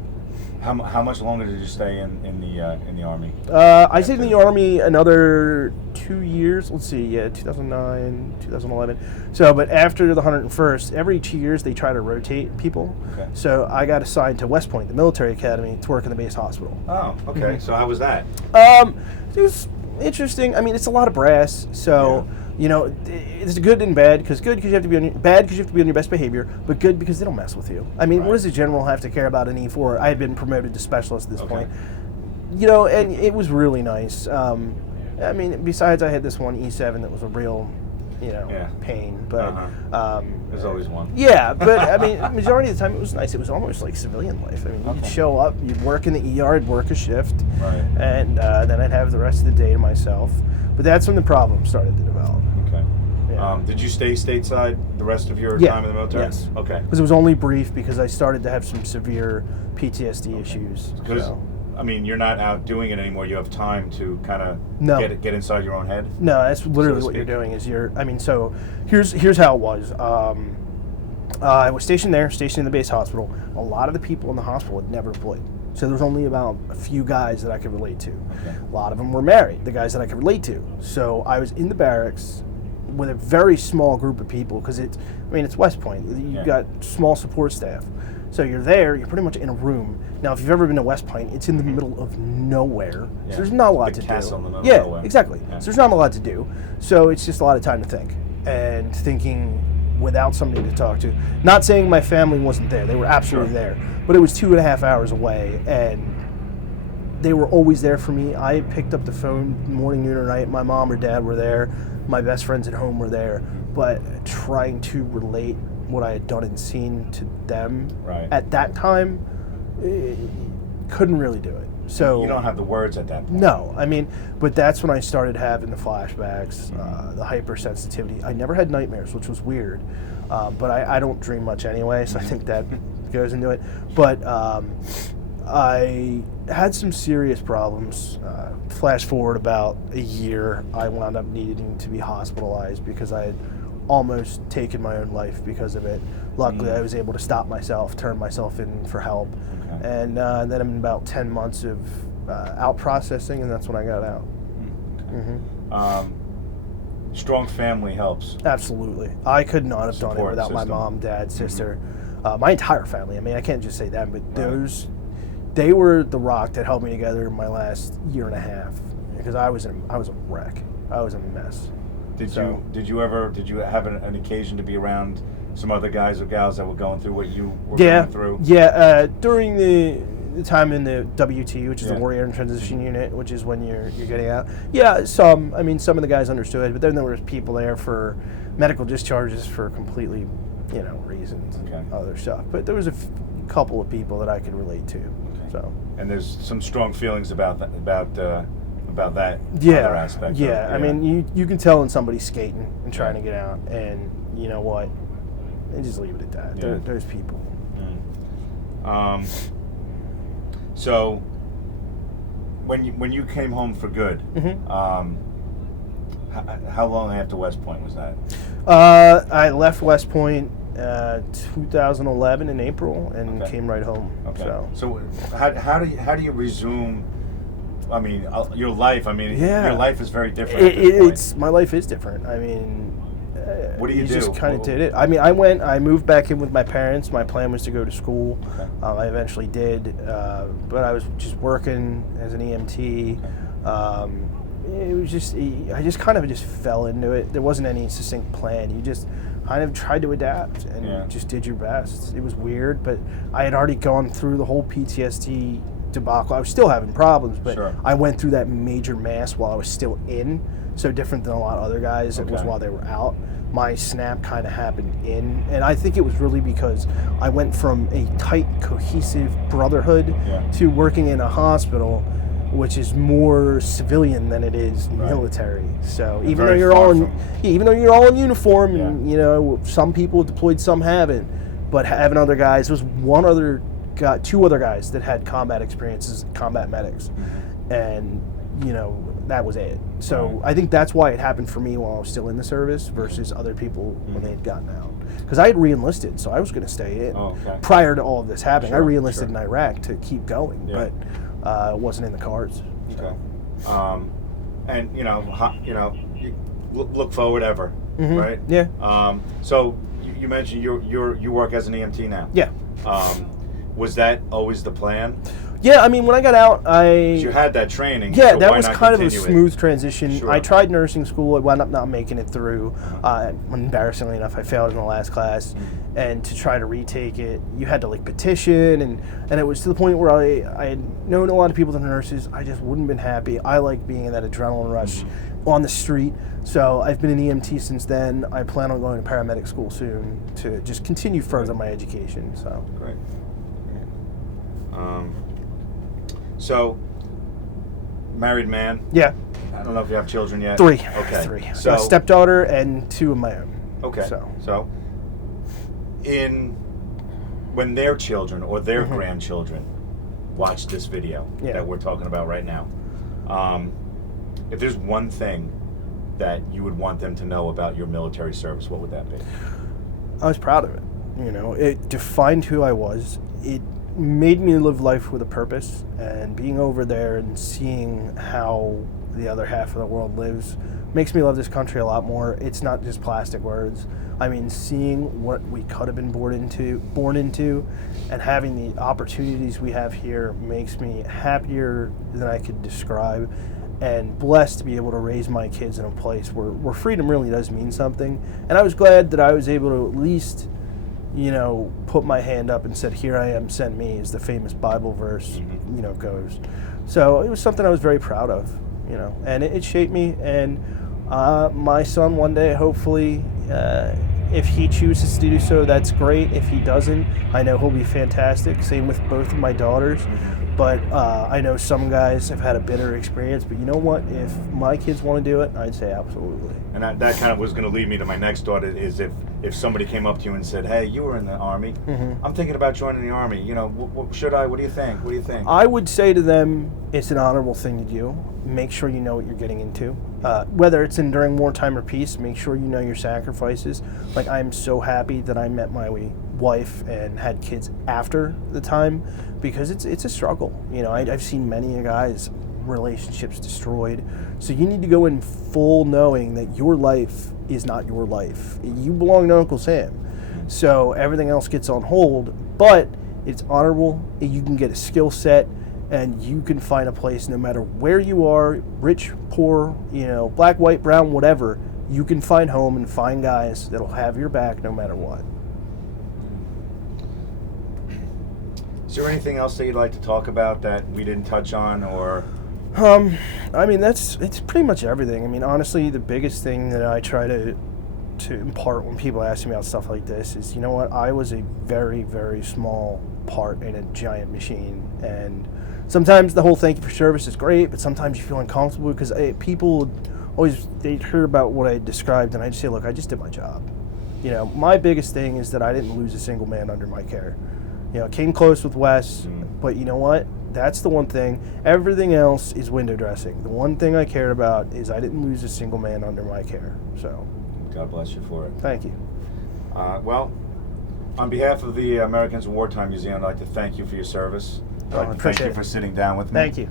how much longer did you stay in the Army? I stayed in the Army another 2 years. Let's see, 2009, 2011. So, but after the 101st, every 2 years they try to rotate people. Okay. So I got assigned to West Point, the military academy, to work in the base hospital. Oh, okay. So how was that? It was interesting. I mean, it's a lot of brass, so it's good and bad. Because good because you have to be bad because you have to be on your best behavior, but good because they don't mess with you. I mean, what does a general have to care about an E4? I had been promoted to specialist at this point. And it was really nice. I mean, besides I had this one E7 that was a real, pain. But there's always one. Yeah, but I mean, majority of the time it was nice. It was almost like civilian life. I mean, you'd show up, you'd work in the ER, I'd work a shift, and then I'd have the rest of the day to myself. But that's when the problem started to develop. Okay. Yeah. Did you stay stateside the rest of your time in the military? Yes. Okay. Because it was only brief because I started to have some severe PTSD issues. So. I mean, you're not out doing it anymore. You have time to kind of get inside your own head. No, that's literally what you're doing. So here's how it was. I was stationed in the base hospital. A lot of the people in the hospital had never deployed. So there was only about a few guys that I could relate to. Okay. A lot of them were married, the guys that I could relate to. So I was in the barracks with a very small group of people because it's West Point. You've got small support staff. So you're there, you're pretty much in a room. Now, if you've ever been to West Point, it's in the middle of nowhere. Yeah. So there's not a lot to do. Castle in the middle of nowhere. Exactly. Yeah. So there's not a lot to do. So it's just a lot of time to think. And thinking without somebody to talk to. Not saying my family wasn't there. They were absolutely there. But it was 2.5 hours away, and they were always there for me. I picked up the phone morning, noon, or night. My mom or dad were there. My best friends at home were there. But trying to relate what I had done and seen to them at that time, couldn't really do it. So you don't have the words at that point. No, I mean, but that's when I started having the flashbacks, the hypersensitivity. I never had nightmares, which was weird, but I don't dream much anyway, so I think that goes into it. But I had some serious problems. Flash forward about a year, I wound up needing to be hospitalized because I had almost taken my own life because of it. Luckily, I was able to stop myself, turn myself in for help. Okay. And then I'm in about 10 months of out processing, and that's when I got out. Okay. Strong family helps. Absolutely. I could not have done it without my mom, dad, sister, my entire family. I mean, I can't just say them, but they were the rock that held me together my last year and a half because I was a wreck. I was a mess. Did you have an occasion to be around some other guys or gals that were going through what you were going through? Yeah, during the time in the WT, which is the Warrior and Transition Unit, which is when you're getting out. Yeah, some of the guys understood, but then there were people there for medical discharges for completely, reasons and other stuff. But there was a couple of people that I could relate to. Okay. So. And there's some strong feelings about that. About that other aspect. Yeah, I mean, you can tell when somebody's skating and trying to get out, and you know what? And just leave it at that. Yeah. There's people. So when you came home for good, How long after West Point was that? I left West Point 2011 in April and came right home. Okay. So how do you resume? I mean, your life. I mean, your life is very different. My life is different. I mean, what do you do? Just kind of did it. I mean, I moved back in with my parents. My plan was to go to school. Okay. I eventually did, but I was just working as an EMT. It was just, I just kind of just fell into it. There wasn't any succinct plan. You just kind of tried to adapt and just did your best. It was weird, but I had already gone through the whole PTSD debacle. I was still having problems, but I went through that major mass while I was still in. So different than a lot of other guys. It was while they were out. My snap kind of happened in, and I think it was really because I went from a tight, cohesive brotherhood to working in a hospital, which is more civilian than it is military. So even though you're all in uniform, and you know some people deployed, some haven't, but having other guys, there was two other guys that had combat experiences, combat medics, and you know that was it. So I think that's why it happened for me while I was still in the service versus other people when they had gotten out. Because I had re-enlisted, so I was going to stay in prior to all of this happening. I re-enlisted in Iraq to keep going, but it wasn't in the cards. Okay. And you look forward ever, right? Yeah. So you mentioned you work as an EMT now. Yeah. Was that always the plan? Yeah, I mean, when I got out, You had that training. Yeah, so that why was not kind of a continue smooth transition. Sure. I tried nursing school. I wound up not making it through. Embarrassingly enough, I failed in the last class. And to try to retake it, you had to petition, and it was to the point where I had known a lot of people that are nurses. I just wouldn't have been happy. I like being in that adrenaline rush on the street. So I've been an EMT since then. I plan on going to paramedic school soon to just continue further my education. So great. So, married man. Yeah. I don't know if you have children yet. 3. Okay. 3. So a stepdaughter and 2 of my own. Okay. So, when their children or their grandchildren watch this video that we're talking about right now, if there's one thing that you would want them to know about your military service, what would that be? I was proud of it. You know, it defined who I was. It made me live life with a purpose, and being over there and seeing how the other half of the world lives makes me love this country a lot more. It's not just plastic words. I mean, seeing what we could have been born into and having the opportunities we have here makes me happier than I could describe, and blessed to be able to raise my kids in a place where freedom really does mean something. And I was glad that I was able to at least, you know, put my hand up and said, "Here I am, send me," as the famous Bible verse, you know, goes. So it was something I was very proud of, you know, and it shaped me. And my son one day, hopefully, if he chooses to do so, that's great. If he doesn't, I know he'll be fantastic. Same with both of my daughters. But I know some guys have had a bitter experience. But you know what? If my kids want to do it, I'd say absolutely. And that kind of was going to lead me to my next thought, is if somebody came up to you and said, "Hey, you were in the Army. I'm thinking about joining the Army. You know, should I? What do you think? What do you think?" I would say to them, it's an honorable thing to do. Make sure you know what you're getting into. Whether it's during wartime or peace, make sure you know your sacrifices. Like, I'm so happy that I met my wife and had kids after the time, because it's a struggle. You know, I've seen many guys' relationships destroyed. So you need to go in full knowing that your life is not your life. You belong to Uncle Sam. So everything else gets on hold, but it's honorable. You can get a skill set, and you can find a place no matter where you are, rich, poor, you know, black, white, brown, whatever. You can find home and find guys that'll have your back no matter what. Is there anything else that you'd like to talk about that we didn't touch on, or? I mean, it's pretty much everything. I mean, honestly, the biggest thing that I try to impart when people ask me about stuff like this is, you know what, I was a very, very small part in a giant machine. And sometimes the whole thank you for service is great, but sometimes you feel uncomfortable because people always, they hear about what I described, and I just say, look, I just did my job. You know, my biggest thing is that I didn't lose a single man under my care. You know, came close with Wes, but you know what? That's the one thing. Everything else is window dressing. The one thing I cared about is I didn't lose a single man under my care. So, God bless you for it. Thank you. Well, on behalf of the Americans in Wartime Museum, I'd like to thank you for your service. I'd like to thank you for sitting down with me. Thank you.